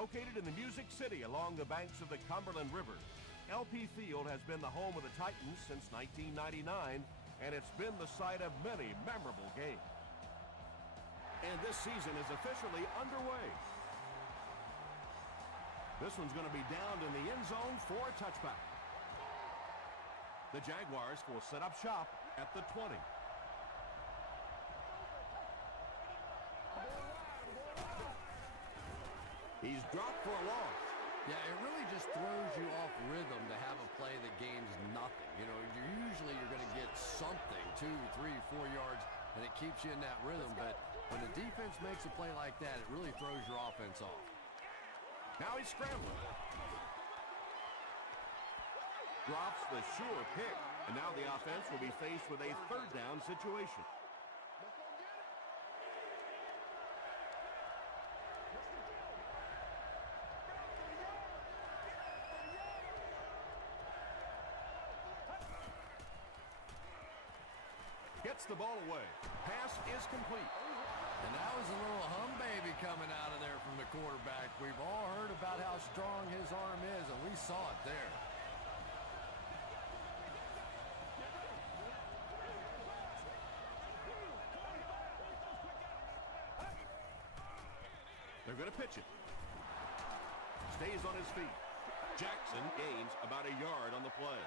Located in the Music City along the banks of the Cumberland River, LP Field has been the home of the Titans since 1999, and it's been the site of many memorable games. And this season is officially underway. This one's going to be downed in the end zone for a touchback. The Jaguars will set up shop at the 20. He's dropped for a loss. Yeah, it really just throws you off rhythm to have a play that gains nothing. You know, usually you're going to get something, 2, 3, 4 yards, and it keeps you in that rhythm. But when the defense makes a play like that, it really throws your offense off. Now he's scrambling. Drops the sure pick, and now the offense will be faced with a third down situation. Gets the ball away. Pass is complete. And that was a little hum baby coming out of there from the quarterback. We've all heard about how strong his arm is, and we saw it there. They're going to pitch it. Stays on his feet. Jackson gains about a yard on the play.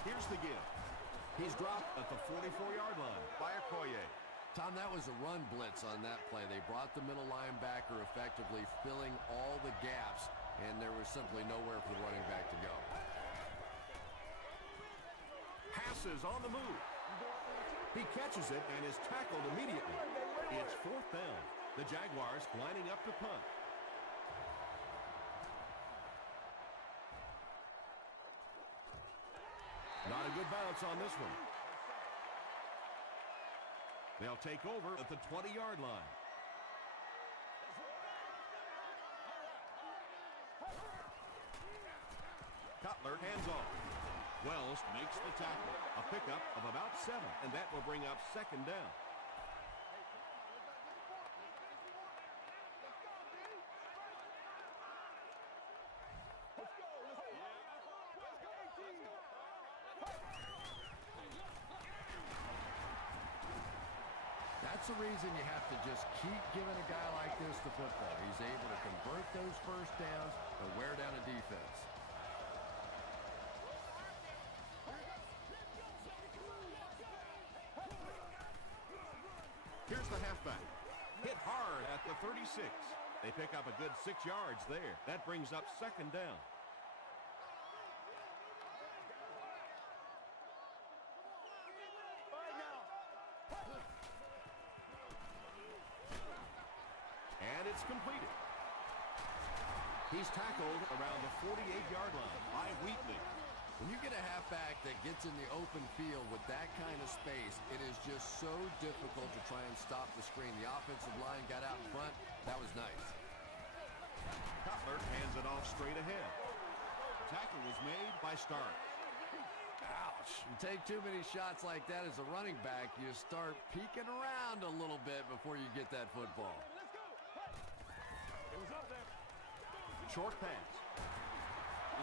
Here's the give. He's dropped at the 44-yard line by Okoye. Tom, that was a run blitz on that play. They brought the middle linebacker effectively filling all the gaps, and there was simply nowhere for the running back to go. Passes on the move. He catches it and is tackled immediately. It's fourth down. The Jaguars lining up to punt. Not a good bounce on this one. They'll take over at the 20-yard line. Cutler hands off. Wells makes the tackle. A pickup of about 7, and that will bring up second down. That's the reason you have to just keep giving a guy like this the football. He's able to convert those first downs and wear down a defense. Here's the halfback. Hit hard at the 36. They pick up a good 6 yards there. That brings up second down. And it's completed. He's tackled around the 48-yard line by Wheatley. When you get a halfback that gets in the open field with that kind of space, it is just so difficult to try and stop the screen. The offensive line got out in front. That was nice. Cutler hands it off straight ahead. Tackle was made by Stark. Ouch. You take too many shots like that as a running back, you start peeking around a little bit before you get that football. Short pass.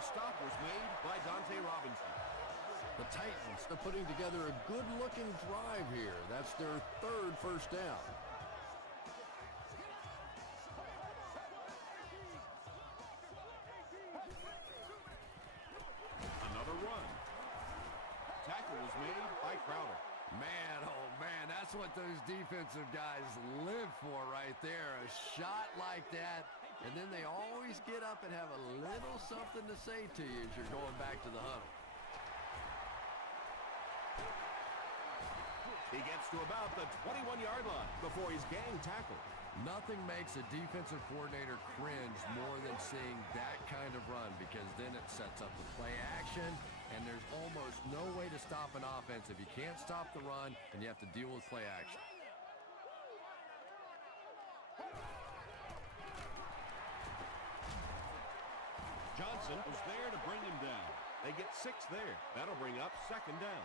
The stop was made by Dante Robinson. The Titans are putting together a good-looking drive here. That's their third first down. Another run. Tackle was made by Crowder. Man, oh man, that's what those defensive guys live for right there. A shot like that, and then they always get up and have a little something to say to you as you're going back to the huddle. He gets to about the 21-yard line before he's gang tackled. Nothing makes a defensive coordinator cringe more than seeing that kind of run, because then it sets up the play action, and there's almost no way to stop an offense if you can't stop the run and you have to deal with play action. Johnson Jackson was there to bring him down. They get 6 there. That'll bring up 2nd down.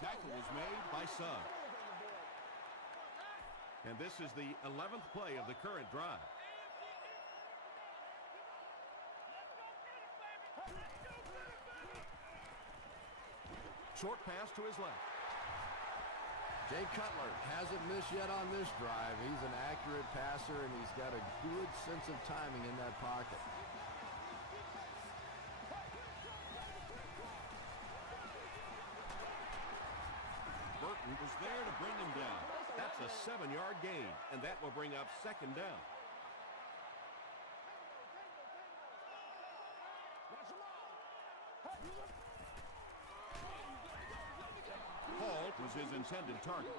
Tackle was made by Suggs. And this is the 11th play of the current drive. Short pass to his left. Jay Cutler hasn't missed yet on this drive. He's an accurate passer, and he's got a good sense of timing in that pocket. Burton was there to bring him down. That's a 7-yard gain, and that will bring up 2nd down. Hall was his intended target.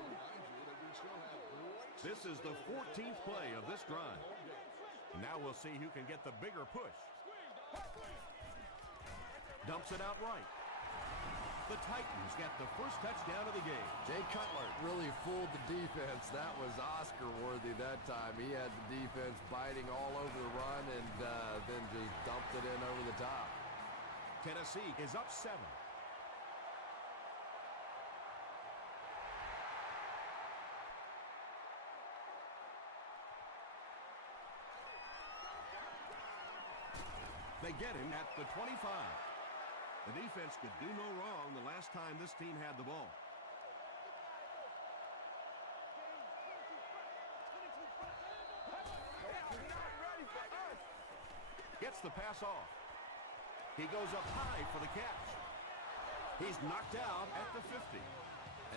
This is the 14th play of this drive. Now we'll see who can get the bigger push. Dumps it out right. The Titans get the first touchdown of the game. Jay Cutler really fooled the defense. That was Oscar-worthy that time. He had the defense biting all over the run and then just dumped it in over the top. Tennessee is up 7. They get him at the 25. The defense could do no wrong the last time this team had the ball. Gets the pass off. He goes up high for the catch. He's knocked out at the 50.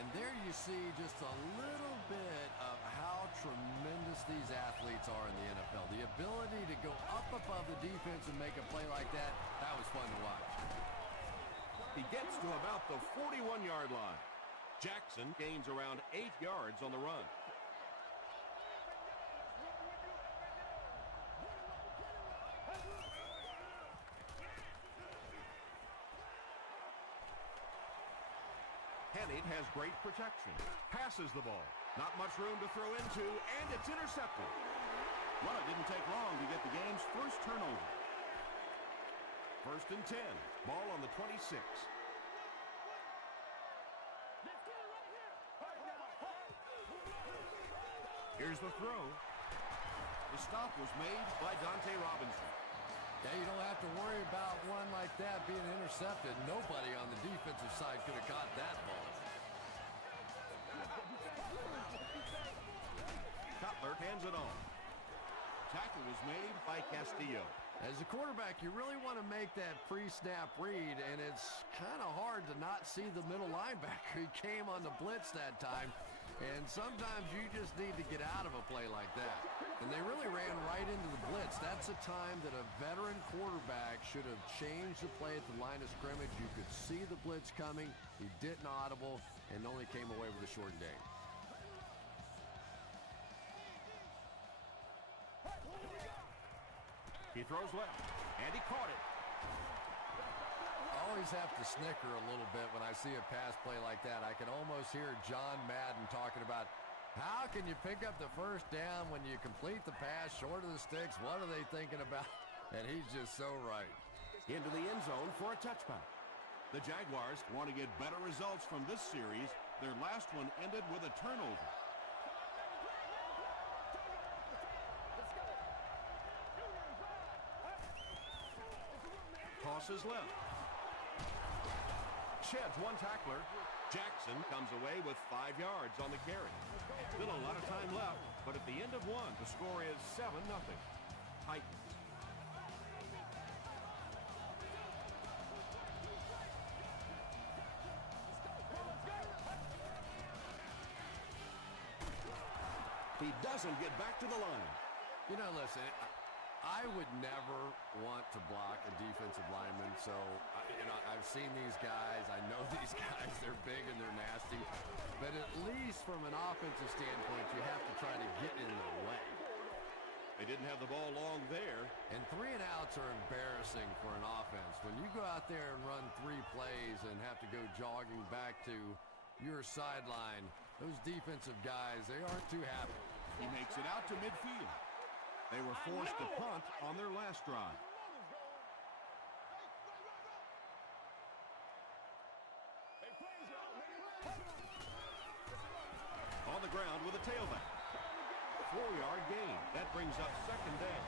And there you see just a little bit of how tremendous these athletes are in the NFL. The ability to go up above the defense and make a play like that, that was fun to watch. He gets to about the 41-yard line. Jackson gains around 8 yards on the run. Hennett has great protection. Passes the ball. Not much room to throw into, and it's intercepted. Well, it didn't take long to get the game's first turnover. 1st and 10. Ball on the 26. Here's the throw. The stop was made by Dante Robinson. Yeah, you don't have to worry about one like that being intercepted. Nobody on the defensive side could have caught that ball. Cutler hands it on. Tackle was made by Castillo. As a quarterback, you really want to make that pre-snap read, and it's kind of hard to not see the middle linebacker. He came on the blitz that time, and sometimes you just need to get out of a play like that. And they really ran right into the blitz. That's a time that a veteran quarterback should have changed the play at the line of scrimmage. You could see the blitz coming. He didn't audible and only came away with a short gain. He throws left, and he caught it. I always have to snicker a little bit when I see a pass play like that. I can almost hear John Madden talking about, how can you pick up the first down when you complete the pass short of the sticks? What are they thinking about? And he's just so right. Into the end zone for a touchback. The Jaguars want to get better results from this series. Their last one ended with a turnover. Tosses left. Sheds one tackler. Jackson comes away with 5 yards on the carry. Still a lot of time left, but at the end of one, the score is 7-0. Titans. He doesn't get back to the line. You know, listen, I would never want to block a defensive lineman, so, I've seen these guys. I know these guys. They're big and they're nasty. But at least from an offensive standpoint, you have to try to get in the way. They didn't have the ball long there. And 3 and outs are embarrassing for an offense. When you go out there and run 3 plays and have to go jogging back to your sideline, those defensive guys, they aren't too happy. He makes it out to midfield. They were forced to punt on their last drive. On the ground with a tailback. 4-yard gain. That brings up second down.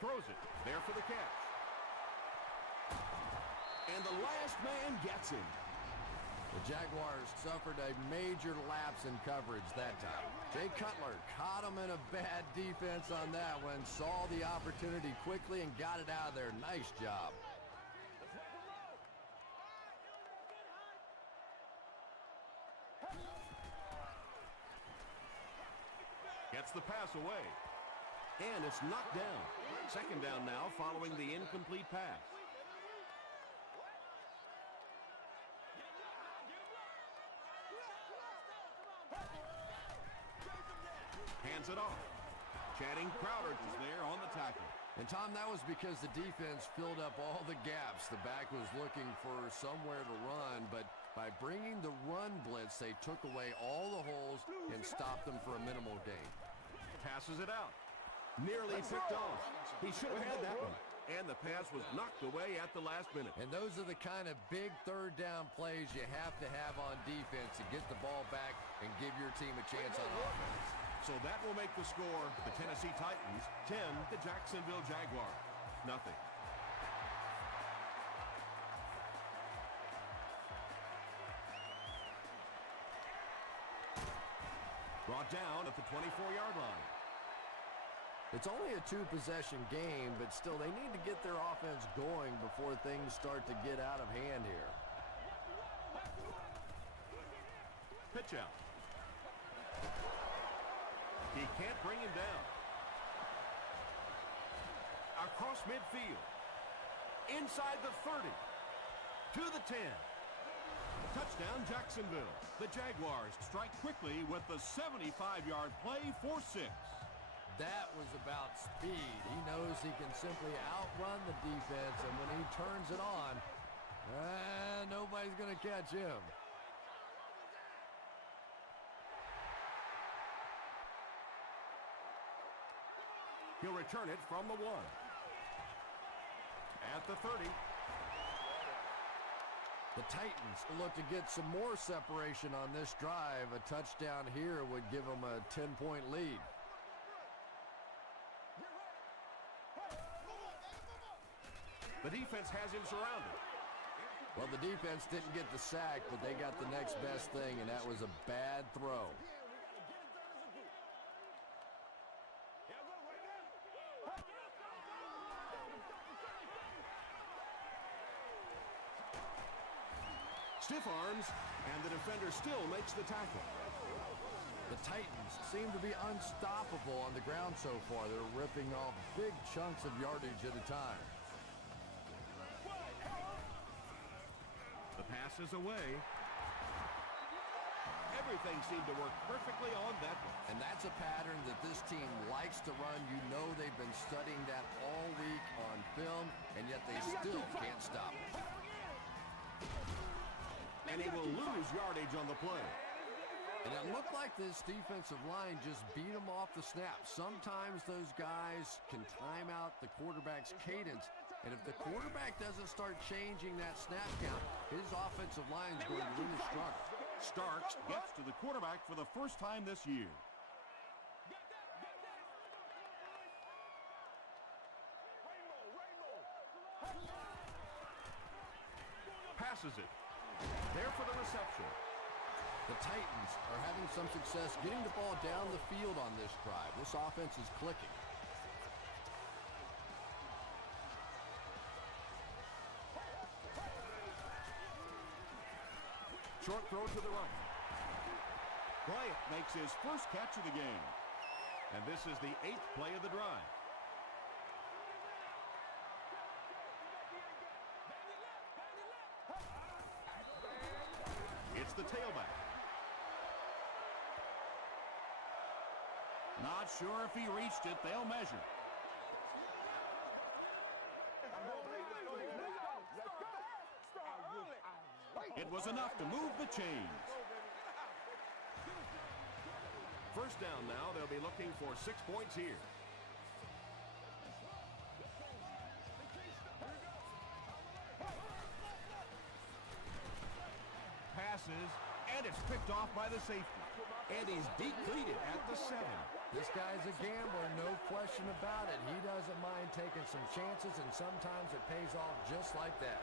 Throws it. There for the catch. And the last man gets him. The Jaguars suffered a major lapse in coverage that time. Jay Cutler caught him in a bad defense on that one, saw the opportunity quickly and got it out of there. Nice job. Gets the pass away. And it's knocked down. Second down now following the incomplete pass. Hands it off. Channing Crowder is there on the tackle. And, Tom, that was because the defense filled up all the gaps. The back was looking for somewhere to run, but by bringing the run blitz, they took away all the holes and stopped them for a minimal gain. Passes it out. Nearly picked off. He should have had that one. And the pass was knocked away at the last minute. And those are the kind of big third down plays you have to have on defense to get the ball back and give your team a chance on offense. So that will make the score the Tennessee Titans 10, the Jacksonville Jaguars nothing. Brought down at the 24-yard line. It's only a 2-possession game, but still they need to get their offense going before things start to get out of hand here. Pitch out. He can't bring him down. Across midfield. Inside the 30. To the 10. Touchdown, Jacksonville. The Jaguars strike quickly with the 75-yard play for 6. That was about speed. He knows he can simply outrun the defense, and when he turns it on, nobody's going to catch him. He'll return it from the 1. At the 30. The Titans look to get some more separation on this drive. A touchdown here would give them a 10-point lead. The defense has him surrounded. Well, the defense didn't get the sack, but they got the next best thing, and that was a bad throw. Stiff arms, and the defender still makes the tackle. The Titans seem to be unstoppable on the ground so far. They're ripping off big chunks of yardage at a time. The pass is away. Everything seemed to work perfectly on that one. And that's a pattern that this team likes to run. You know they've been studying that all week on film, and yet they still can't stop it. And he will lose yardage on the play. And it looked like this defensive line just beat him off the snap. Sometimes those guys can time out the quarterback's cadence. And if the quarterback doesn't start changing that snap count, his offensive line is going to really struggle. Starks gets to the quarterback for the first time this year. Passes it. There for the reception. The Titans are having some success getting the ball down the field on this drive. This offense is clicking. Short throw to the right. Bryant makes his first catch of the game. And this is the 8th play of the drive. It's the tailback. Not sure if he reached it. They'll measure. It was enough to move the chains. First down now. They'll be looking for 6 points here. Passes, and it's picked off by the safety. And he's depleted at the 7. This guy's a gambler, no question about it. He doesn't mind taking some chances, and sometimes it pays off just like that.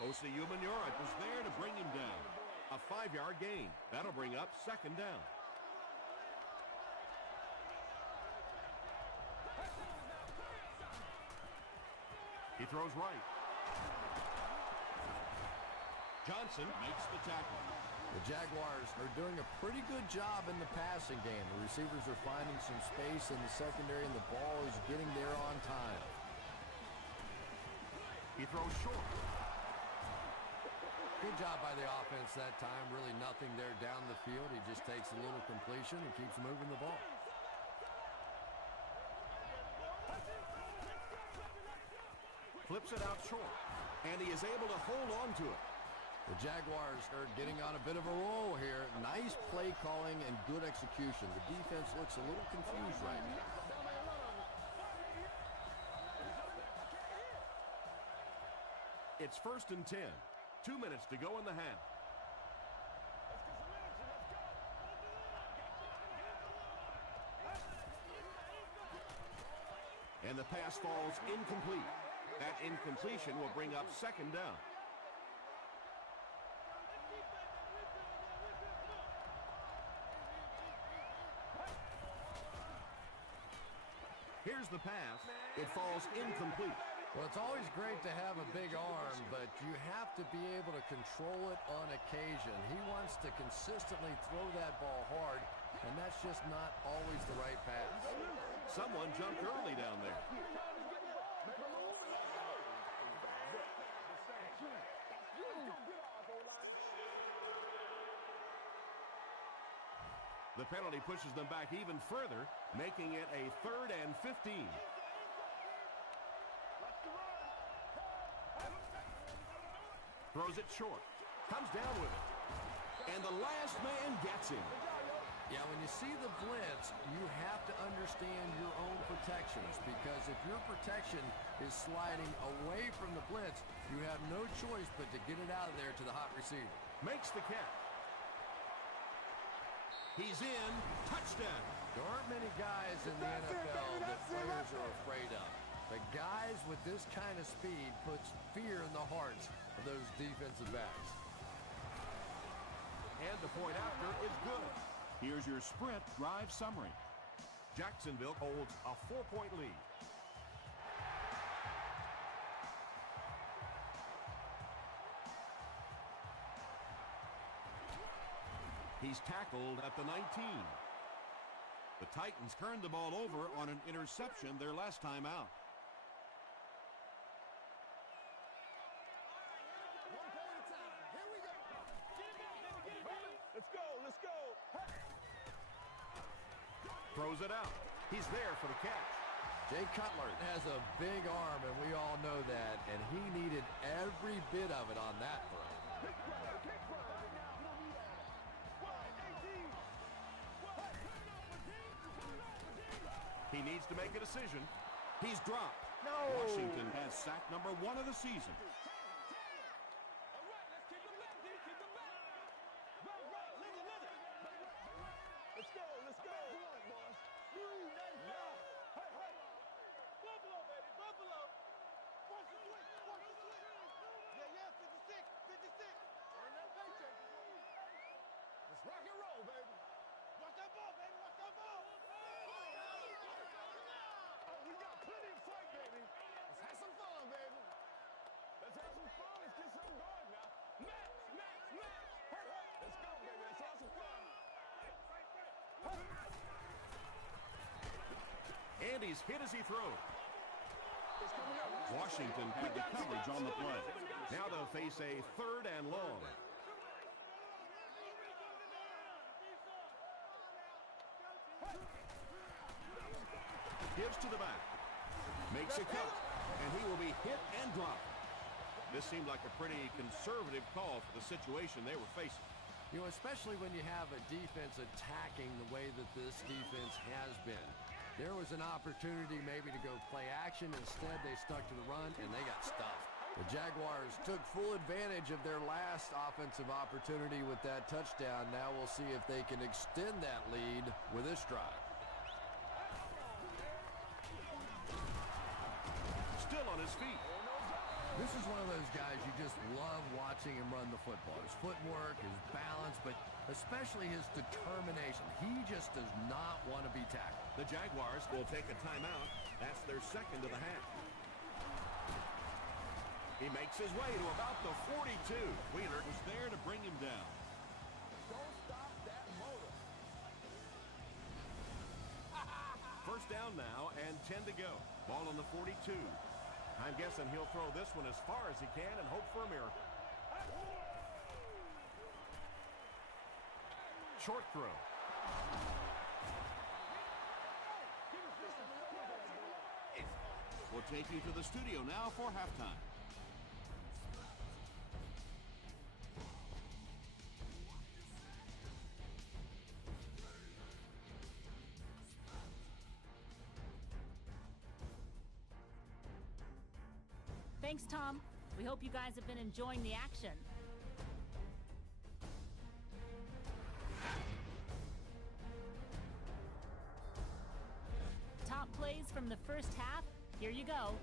Osi Umenyiora was there to bring him down. A 5-yard gain. That'll bring up 2nd down. He throws right. Johnson makes the tackle. The Jaguars are doing a pretty good job in the passing game. The receivers are finding some space in the secondary, and the ball is getting there on time. He throws short. Good job by the offense that time. Really nothing there down the field. He just takes a little completion and keeps moving the ball. Flips it out short, and he is able to hold on to it. The Jaguars are getting on a bit of a roll here. Nice play calling and good execution. The defense looks a little confused right now. It's 1st and 10. 2 minutes to go in the half. And the pass falls incomplete. That incompletion will bring up 2nd down. Here's the pass. It falls incomplete. Well, it's always great to have a big arm, but you have to be able to control it on occasion. He wants to consistently throw that ball hard, and that's just not always the right pass. Someone jumped early down there. The penalty pushes them back even further, making it a 3rd and 15. Throws it short. Comes down with it. And the last man gets him. Yeah, when you see the blitz, you have to understand your own protections, because if your protection is sliding away from the blitz, you have no choice but to get it out of there to the hot receiver. Makes the catch. He's in. Touchdown. There aren't many guys in the NFL that players are afraid of. But guys with this kind of speed puts fear in the hearts of those defensive backs. And the point after is good. Here's your sprint drive summary. Jacksonville holds a 4-point lead. He's tackled at the 19. The Titans turned the ball over on an interception their last time out. Let's go. Throws it out. He's there for the catch. Jay Cutler has a big arm, and we all know that, and he needed every bit of it on that throw. He needs to make a decision. He's dropped. No. Washington has sack number 1 of the season. Let's go. Buffalo, baby, Buffalo. Watch the switch. Yeah, 56. Earn that paycheck. Let's rock and roll, baby. Watch that ball, baby. Oh, we got plenty of fight, baby. Let's have some fun, baby. And he's hit as he throws. Washington had the coverage on the play. Now they'll face a 3rd and long. Gives to the back. Makes a cut. And he will be hit and dropped. This seemed like a pretty conservative call for the situation they were facing. You know, especially when you have a defense attacking the way that this defense has been. There was an opportunity maybe to go play action. Instead, they stuck to the run, and they got stuffed. The Jaguars took full advantage of their last offensive opportunity with that touchdown. Now we'll see if they can extend that lead with this drive. Still on his feet. This is one of those guys you just love watching him run the football. His footwork, his balance, but especially his determination. He just does not want to be tackled. The Jaguars will take a timeout. That's their second of the half. He makes his way to about the 42. Wheeler was there to bring him down. Don't stop that motor. First down now and 10 to go. Ball on the 42. I'm guessing he'll throw this one as far as he can and hope for a miracle. Short throw. We'll take you to the studio now for halftime. Thanks, Tom. We hope you guys have been enjoying the action. Top plays from the first half. Here you go.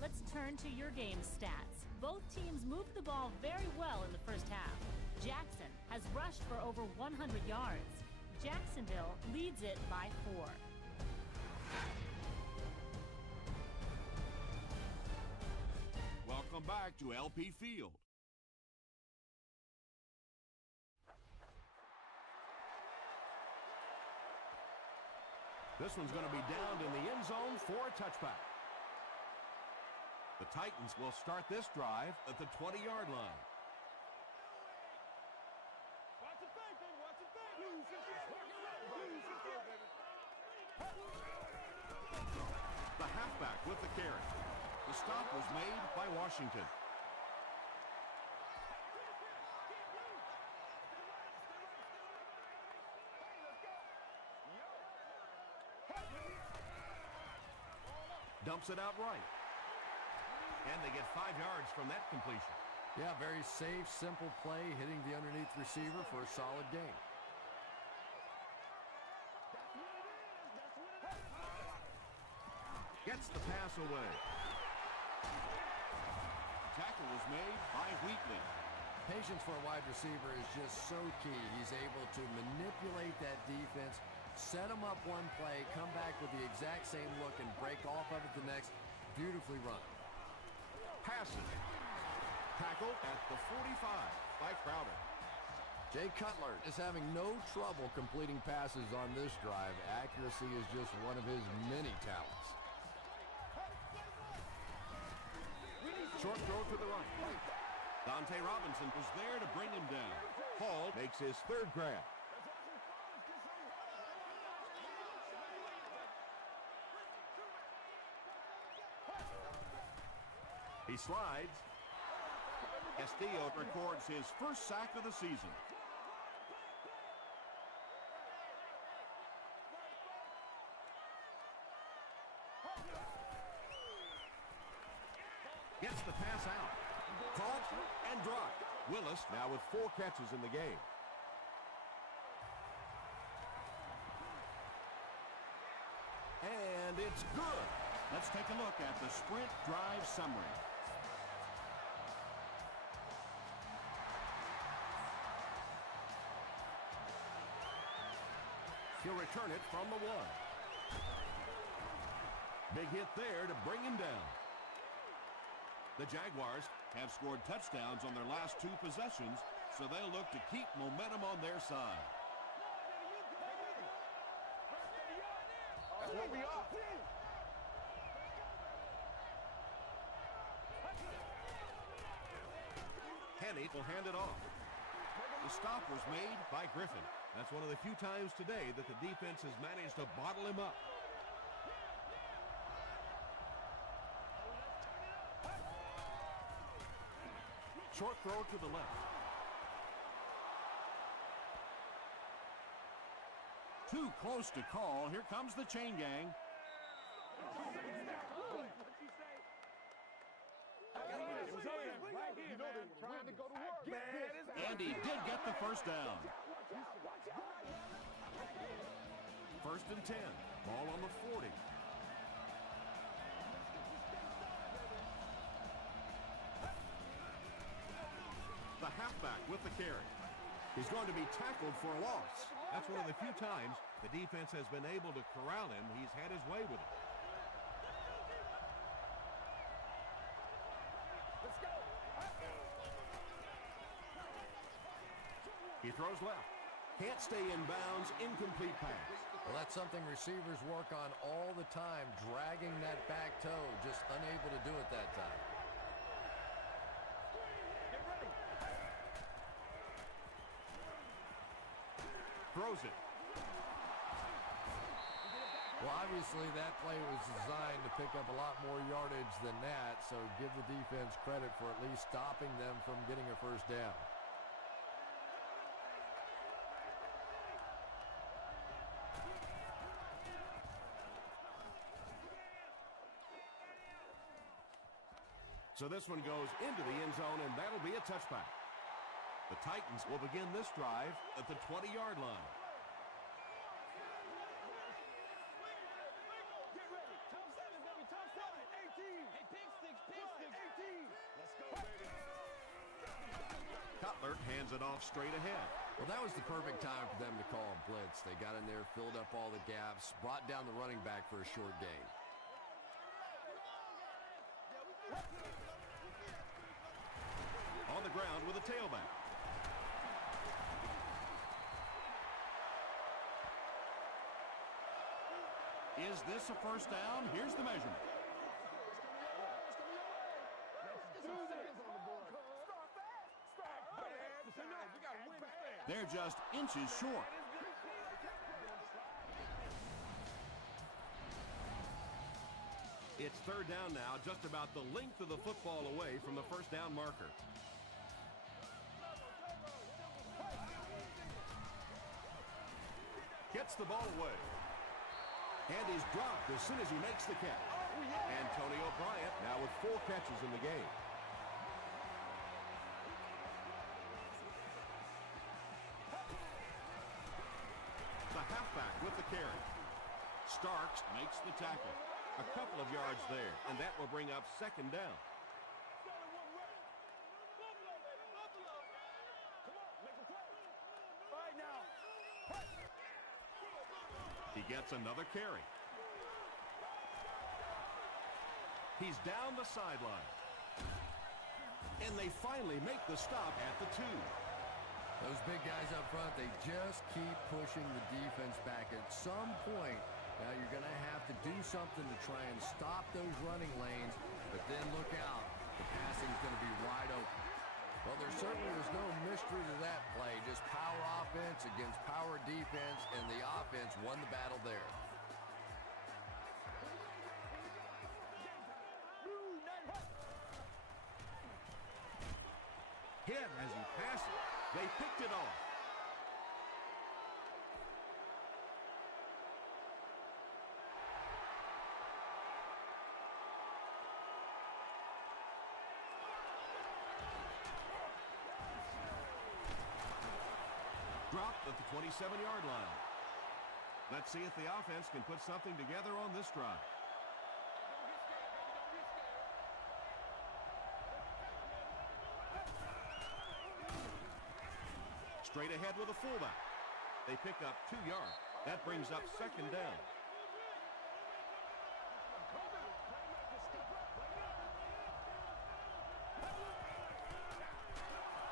Let's turn to your game stats. Both teams moved the ball very well in the first half. Jackson has rushed for over 100 yards. Jacksonville leads it by 4. Welcome back to LP Field. This one's going to be downed in the end zone for a touchback. The Titans will start this drive at the 20-yard line. Watch it fake, baby. Watch it fake. Lose it. Lose it. The halfback with the carry. The stop was made by Washington. Dumps it out right. And they get 5 yards from that completion. Yeah, very safe, simple play, hitting the underneath receiver for a solid gain. Gets the pass away. Tackle was made by Wheatley. Patience for a wide receiver is just so key. He's able to manipulate that defense, set them up one play, come back with the exact same look, and break off of it the next. Beautifully run. Passes. Tackle at the 45 by Crowder. Jay Cutler is having no trouble completing passes on this drive. Accuracy is just one of his many talents. Short throw to the right. Dante Robinson was there to bring him down. Hall makes his 3rd grab. He slides. Castillo records his first sack of the season. Gets the pass out. Caught and dropped. Willis now with 4 catches in the game. And it's good. Let's take a look at the sprint drive summary. He'll return it from the 1. Big hit there to bring him down. The Jaguars have scored touchdowns on their last 2 possessions, so they'll look to keep momentum on their side. That's what we are. Henny will hand it off. The stop was made by Griffin. That's one of the few times today that the defense has managed to bottle him up. Short throw to the left. Too close to call. Here comes the chain gang. And he did get the first down. 1st and 10. Ball on the 40. The halfback with the carry. He's going to be tackled for a loss. That's one of the few times the defense has been able to corral him. He's had his way with it. He throws left. Can't stay in bounds. Incomplete pass. Well, that's something receivers work on all the time, dragging that back toe, just unable to do it that time. Throws it. Well, obviously that play was designed to pick up a lot more yardage than that, so give the defense credit for at least stopping them from getting a first down. So this one goes into the end zone, and that'll be a touchback. The Titans will begin this drive at the 20-yard line. Get ready. Top 7, baby. Top 7. 18. Hey, pick sticks. 18. Let's go, baby. Cutler hands it off straight ahead. Well, that was the perfect time for them to call a blitz. They got in there, filled up all the gaps, brought down the running back for a short gain. On the ground with a tailback. Is this a first down? Here's the measurement. They're just inches short. It's 3rd down now, just about the length of the football away from the first down marker. Gets the ball away. And he's dropped as soon as he makes the catch. Antonio Bryant now with 4 catches in the game. The halfback with the carry. Starks makes the tackle. A couple of yards there, and that will bring up 2nd down. He gets another carry. He's down the sideline. And they finally make the stop at the 2. Those big guys up front, they just keep pushing the defense back. At some point, now you're going to have to do something to try and stop those running lanes, but then look out. The passing's going to be wide open. Well, there certainly was no mystery to that play. Just power offense against power defense, and the offense won the battle there. Hit as he passes. They picked it off. at the 27-yard line. Let's see if the offense can put something together on this drive. Straight ahead with a fullback. They pick up 2 yards. That brings up second down.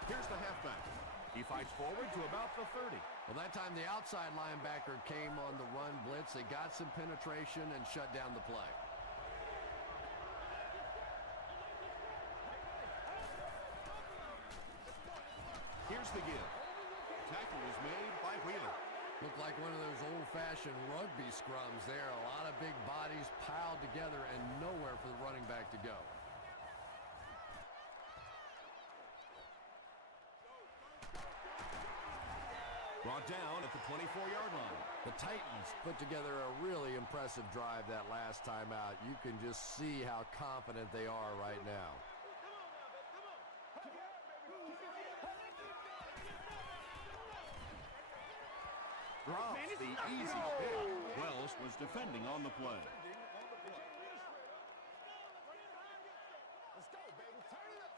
Here's the halfback. He fights forward to about the 30. Well, that time the outside linebacker came on the run blitz. They got some penetration and shut down the play. Here's the give. Tackle is made by Wheeler. Looked like one of those old-fashioned rugby scrums there. A lot of big bodies piled together and nowhere for the running back to go. Brought down at the 24-yard line. The Titans put together a really impressive drive that last time out. You can just see how confident they are right now. Drops the easy pick. Wells was defending on the play. Let's go, baby. Turn it up.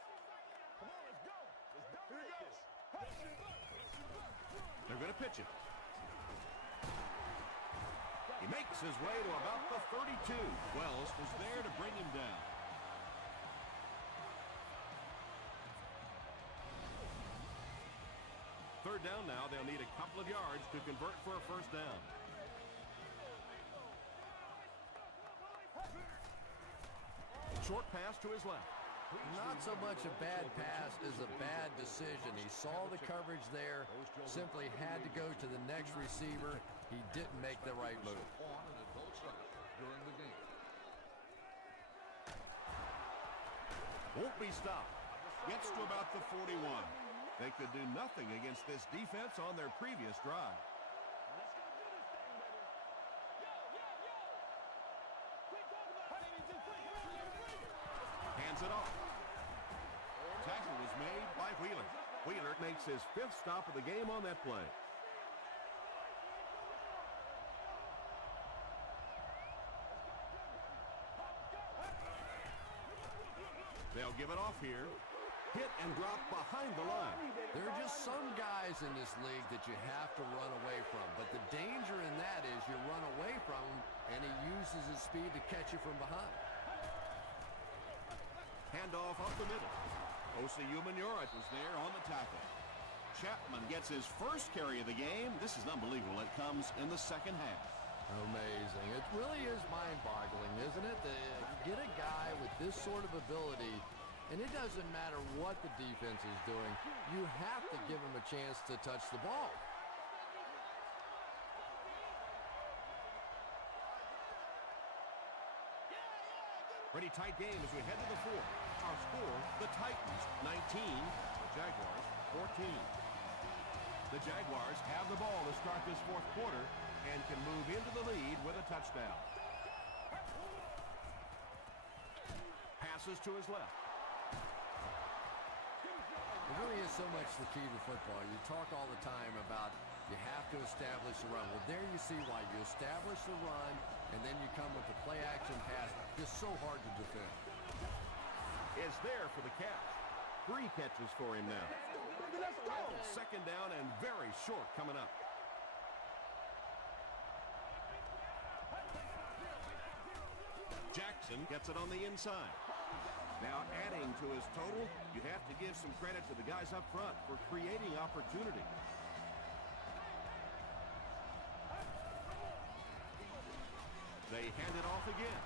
Come on, let's go. Here it goes. They're going to pitch it. He makes his way to about the 32. Wells was there to bring him down. Third down now. They'll need a couple of yards to convert for a first down. Short pass to his left. Not so much a bad pass as a bad decision. He saw the coverage there, simply had to go to the next receiver. He didn't make the right move. Won't be stopped. Gets to about the 41. They could do nothing against this defense on their previous drive. Hands it off. Tackle was made by Wheeler. Wheeler makes his 5th stop of the game on that play. They'll give it off here. Hit and drop behind the line. There are just some guys in this league that you have to run away from. But the danger in that is you run away from him, and he uses his speed to catch you from behind. Handoff up the middle. Osi Umenyiora was there on the tackle. Chapman gets his first carry of the game. This is unbelievable. It comes in the second half. Amazing. It really is mind-boggling, isn't it? To get a guy with this sort of ability, and it doesn't matter what the defense is doing, you have to give him a chance to touch the ball. Pretty tight game as we head to the 4th. Our score, the Titans 19, the Jaguars 14. The Jaguars have the ball to start this 4th quarter and can move into the lead with a touchdown. Passes to his left. It really is so much the key to football. You talk all the time about you have to establish the run. Well, there you see why. You establish the run, and then you come with the play-action pass. It's so hard to defend. Is there for the catch. 3 catches for him now. Let's go. Second down and very short coming up. Jackson gets it on the inside. Now adding to his total, you have to give some credit to the guys up front for creating opportunity. They hand it off again.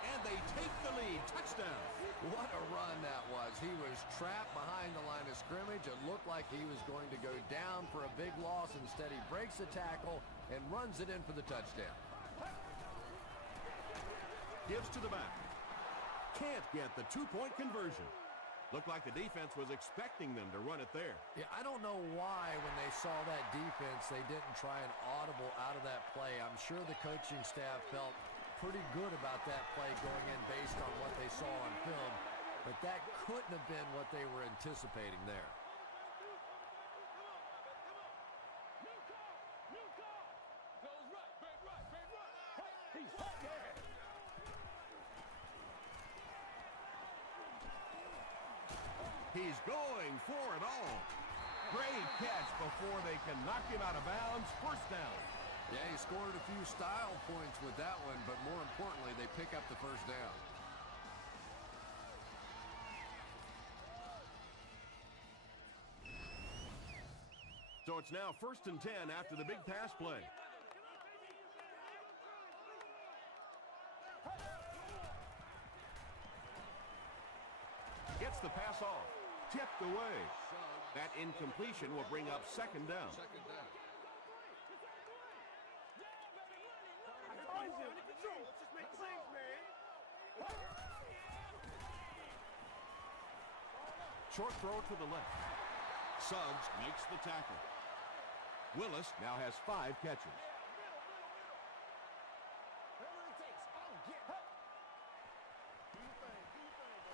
And they take the lead. Touchdown. What a run that was. He was trapped behind the line of scrimmage. It looked like he was going to go down for a big loss. Instead, he breaks the tackle and runs it in for the touchdown. Gives to the back. Can't get the 2-point conversion. Looked like the defense was expecting them to run it there. Yeah, I don't know why when they saw that defense, they didn't try an audible out of that play. I'm sure the coaching staff felt pretty good about that play going in based on what they saw on film, but that couldn't have been what they were anticipating there. He's going for it all. Great catch before they can knock him out of bounds. First down. Yeah, he scored a few style points with that one, but more importantly, they pick up the first down. So it's now 1st and 10 after the big pass play. Gets the pass off. Tipped away. That incompletion will bring up 2nd down. Short throw to the left. Suggs makes the tackle. Willis now has 5 catches.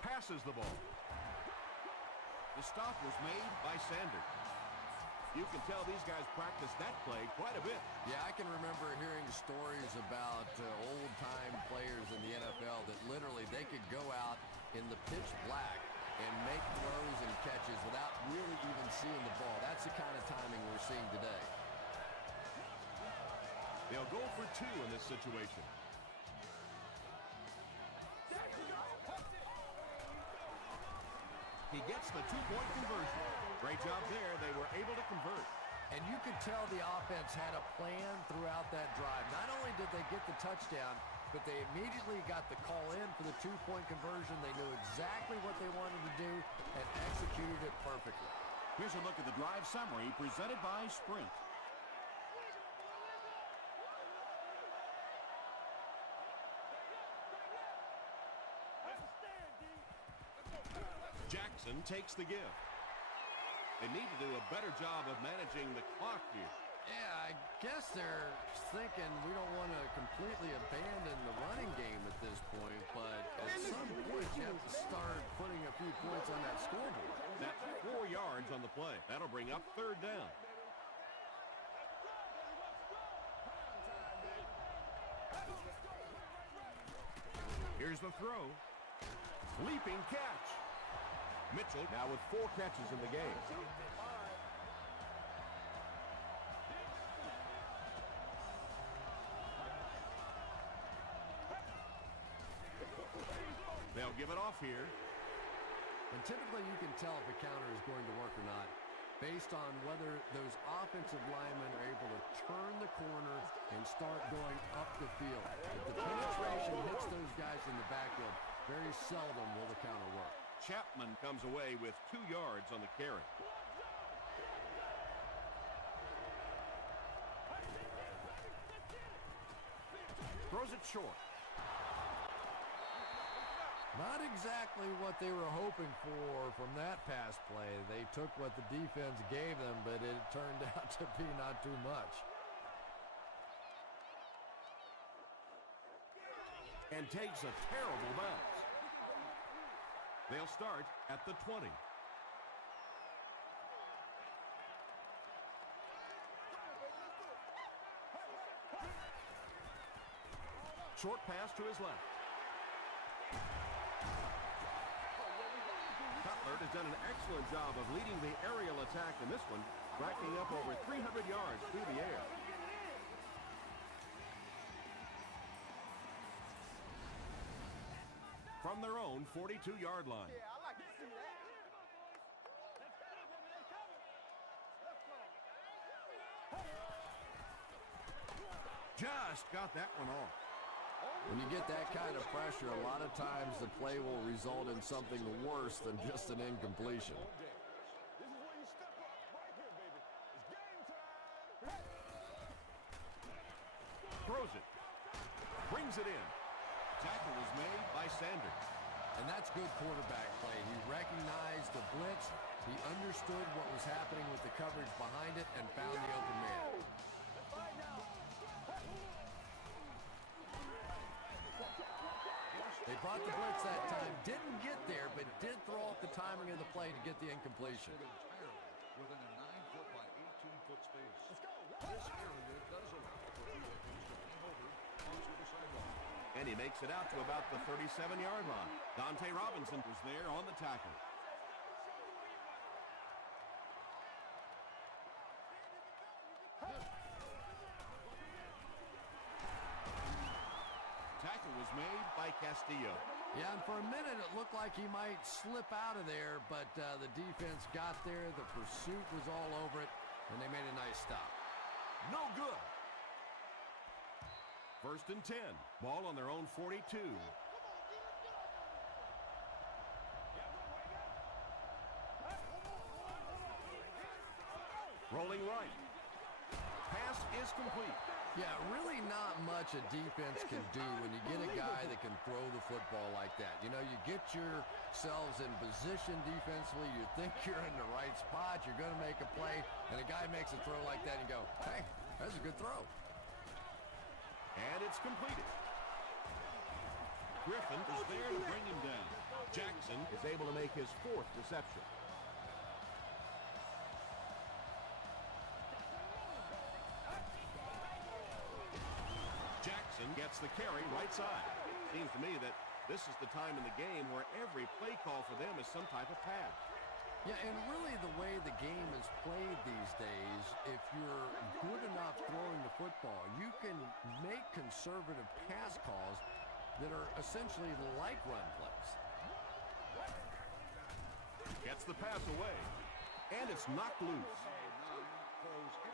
Passes the ball. The stop was made by Sanders. You can tell these guys practice that play quite a bit. Yeah, I can remember hearing stories about old-time players in the NFL that literally they could go out in the pitch black and make throws and catches without really even seeing the ball. That's the kind of timing we're seeing today. They'll go for 2 in this situation. He gets the 2-point conversion. Great job there. They were able to convert. And you could tell the offense had a plan throughout that drive. Not only did they get the touchdown, but they immediately got the call in for the 2-point conversion. They knew exactly what they wanted to do and executed it perfectly. Here's a look at the drive summary presented by Sprint. Jackson takes the give. They need to do a better job of managing the clock here. Yeah, I guess they're thinking we don't want to completely abandon the running game at this point, but at some point you have to start putting a few points on that scoreboard. That's 4 yards on the play. That'll bring up 3rd down. Here's the throw. Leaping catch. Mitchell now with 4 catches in the game. They'll give it off here. And typically you can tell if a counter is going to work or not based on whether those offensive linemen are able to turn the corner and start going up the field. If the penetration hits those guys in the backfield, very seldom will the counter work. Chapman comes away with 2 yards on the carry. Throws it short. Not exactly what they were hoping for from that pass play. They took what the defense gave them, but it turned out to be not too much. And takes a terrible bounce. They'll start at the 20. Short pass to his left. Cutler has done an excellent job of leading the aerial attack in this one, racking up over 300 yards through the air. From their own 42-yard line. Yeah, I like to see that. Just got that one off. When you get that kind of pressure, a lot of times the play will result in something worse than just an incompletion. This is where you step up right here, baby. It's game time. Throws it. Brings it in. Tackle is made by Sanders. And that's good quarterback play. He recognized the blitz. He understood what was happening with the coverage behind it and found the open man. They brought the blitz that time, didn't get there, but did throw off the timing of the play to get the incompletion. Within a 9-foot by 18-foot space. This area does allow for vehicles to come over onto the sidewalk. And he makes it out to about the 37-yard line. Dante Robinson was there on the tackle. is made by Castillo. Yeah, and for a minute it looked like he might slip out of there, but the defense got there. The pursuit was all over it, and they made a nice stop. No good. 1st and 10. Ball on their own 42. Rolling right. Pass is complete. Yeah, really not much a defense can do when you get a guy that can throw the football like that. You know, you get yourselves in position defensively. You think you're in the right spot. You're going to make a play, and a guy makes a throw like that, and you go, hey, that's a good throw. And it's completed. Griffin is there to bring him down. Jackson is able to make his 4th reception. Jackson gets the carry right side. Seems to me that this is the time in the game where every play call for them is some type of pass. Yeah, and really the way the game is played these days, if you're good enough throwing the football, you can make conservative pass calls that are essentially like run plays. Gets the pass away, and it's knocked loose.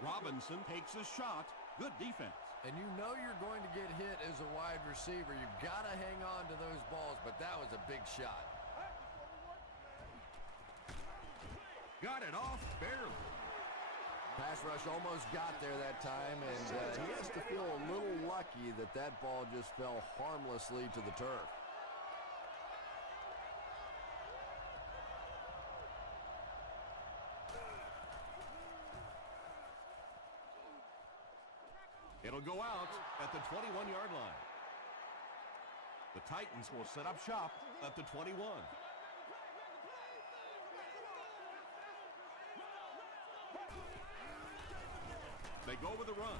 Robinson takes a shot. Good defense. And you know you're going to get hit as a wide receiver. You've got to hang on to those balls, but that was a big shot. Got it off barely. Pass rush almost got there that time, and he has to feel a little lucky that that ball just fell harmlessly to the turf. It'll go out at the 21-yard line. The Titans will set up shop at the 21. They go with the run.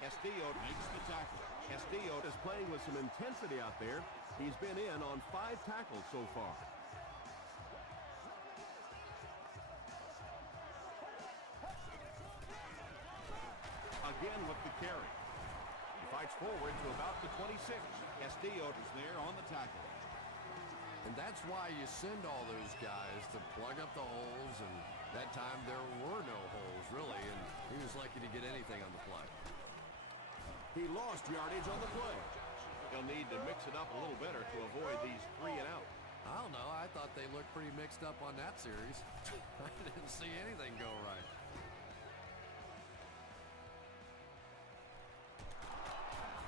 Castillo makes the tackle. Castillo is playing with some intensity out there. He's been in on 5 tackles so far. Again with the carry. He fights forward to about the 26. Castillo is there on the tackle. And that's why you send all those guys to plug up the holes, and that time there were no holes, really, and he was lucky to get anything on the play. He lost yardage on the play. He'll need to mix it up a little better to avoid these 3 and out. I don't know. I thought they looked pretty mixed up on that series. I didn't see anything go right.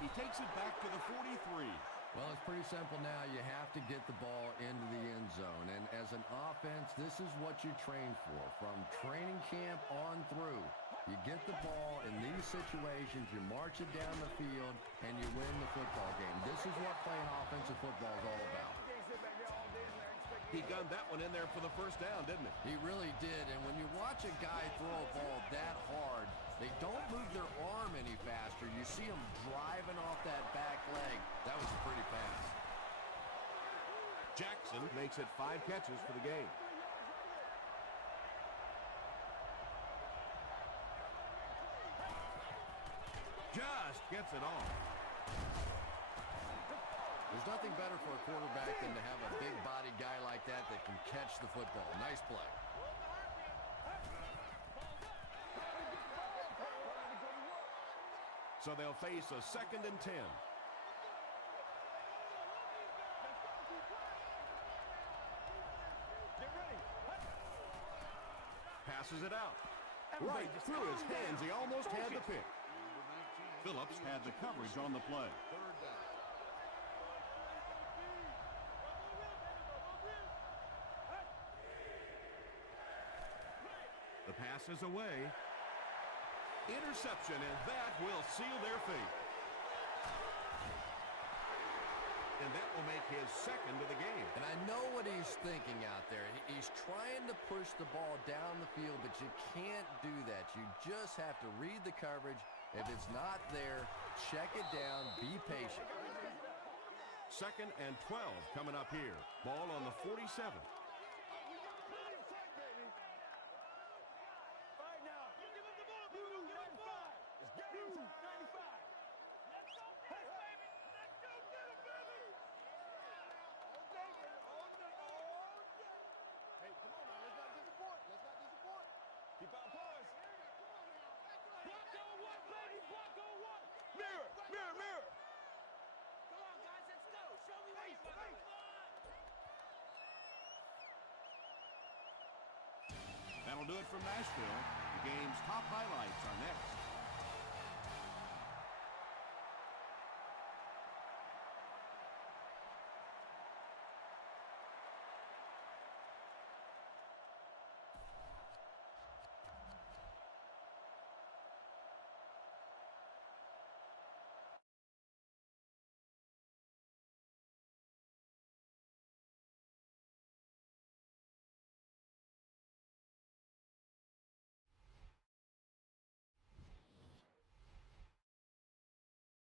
He takes it back to the 43. Well, it's pretty simple now. You have to get the ball into the end zone. And as an offense, this is what you train for. From training camp on through, you get the ball in these situations, you march it down the field, and you win the football game. This is what playing offensive football is all about. He gunned that one in there for the first down, didn't he? He really did. And when you watch a guy throw a ball that hard, they don't move their arm any faster. You see them driving off that back leg. That was a pretty pass. Jackson makes it 5 catches for the game. Just gets it off. There's nothing better for a quarterback than to have a big body guy like that that can catch the football. Nice play. So they'll face a 2nd and 10. Passes it out. Right through his hands. He almost had the pick. Phillips had the coverage on the play. The pass is away. Interception, and that will seal their fate. And that will make his 2nd of the game. And I know what he's thinking out there. He's trying to push the ball down the field, but you can't do that. You just have to read the coverage. If it's not there, check it down, be patient. 2nd and 12 coming up here. Ball on the 47. That'll do it from Nashville. The game's top highlights are next.